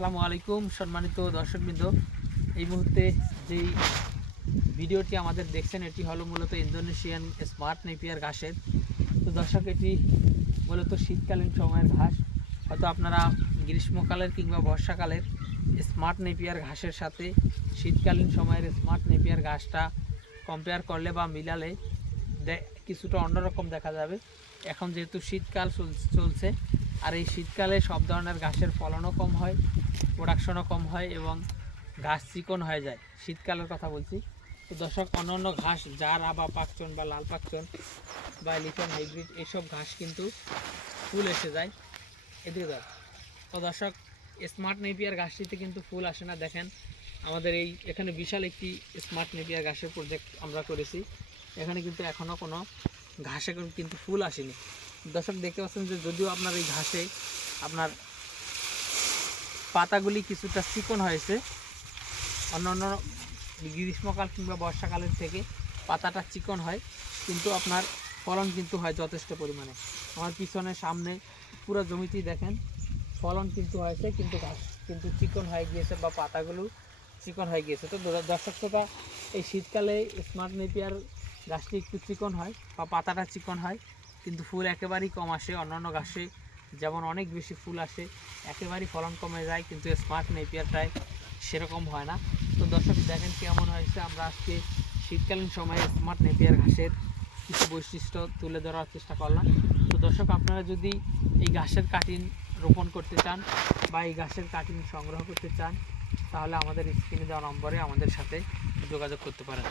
আসসালামু আলাইকুম সম্মানিত দর্শকবৃন্দ। এই মুহূর্তে যেই ভিডিওটি আমাদের দেখছেন এটি হলো মূলত ইন্দোনেশিয়ান স্মার্ট নেপিয়ার ঘাসের। তো দর্শক, এটি মূলত শীতকালীন সময়ের ঘাস। হয়তো আপনারা গ্রীষ্মকালের কিংবা বর্ষাকালের স্মার্ট নেপিয়ার ঘাসের সাথে শীতকালীন সময়ের স্মার্ট নেপিয়ার ঘাসটা কম্পেয়ার করলে বা মিলালে কিছুটা অন্যরকম দেখা যাবে। এখন যেহেতু শীতকাল চলছে, আর এই শীতকালে সব ধরনের ঘাসের ফলনও কম হয়, প্রোডাকশনও কম হয় এবং ঘাস চিকন হয়ে যায়। শীতকালের কথা বলছি। তো দর্শক, অন্যান্য ঘাস জারা বা পাকচন বা লাল পাকচন বা এলিফ্যান্ট হাইব্রিড এইসব ঘাস কিন্তু ফুল এসে যায় এদিকে। তো দর্শক, স্মার্ট নেপিয়ার ঘাসটিতে কিন্তু ফুল আসে না। দেখেন, আমাদের এখানে বিশাল একটি স্মার্ট নেপিয়ার ঘাসের প্রজেক্ট আমরা করেছি। এখানে কিন্তু এখনও কোনো ঘাসে কিন্তু ফুল আসেনি। দর্শক, দেখতে পাচ্ছেন যে যদিও আপনার এই ঘাসে আপনার পাতাগুলি কিছুটা চিকন হয়েছে, অন্যান্য গ্রীষ্মকাল কিংবা বর্ষাকালের থেকে পাতাটা চিকন হয়, কিন্তু আপনার ফলন কিন্তু হয় যথেষ্ট পরিমাণে। আমার পিছনে সামনে পুরো জমিতেই দেখেন ফলন কিন্তু হয়েছে, কিন্তু ঘাস কিন্তু চিকন হয়ে গিয়েছে বা পাতাগুলো চিকন হয়ে গিয়েছে। তো দর্শক শ্রোতা, এই শীতকালে স্মার্ট নেপিয়ার গাছটি একটু চিকন হয় বা পাতাটা চিকন হয়, কিন্তু ফুল একেবারেই কম আসে। অন্যান্য ঘাসে যেমন অনেক বেশি ফুল আসে, একেবারেই ফলন কমে যায়, কিন্তু স্মার্ট নেপিয়ারটায় সেরকম হয় না। তো দর্শক দেখেন কেমন হয়েছে। আমরা আজকে শীতকালীন সময়ে স্মার্ট নেপিয়ার ঘাসের কিছু বৈশিষ্ট্য তুলে ধরার চেষ্টা করলাম। তো দর্শক, আপনারা যদি এই ঘাসের কাটিং রোপণ করতে চান বা এই ঘাসের কাটিং সংগ্রহ করতে চান, তাহলে আমাদের স্ক্রিনে দেওয়া নম্বরে আমাদের সাথে যোগাযোগ করতে পারেন।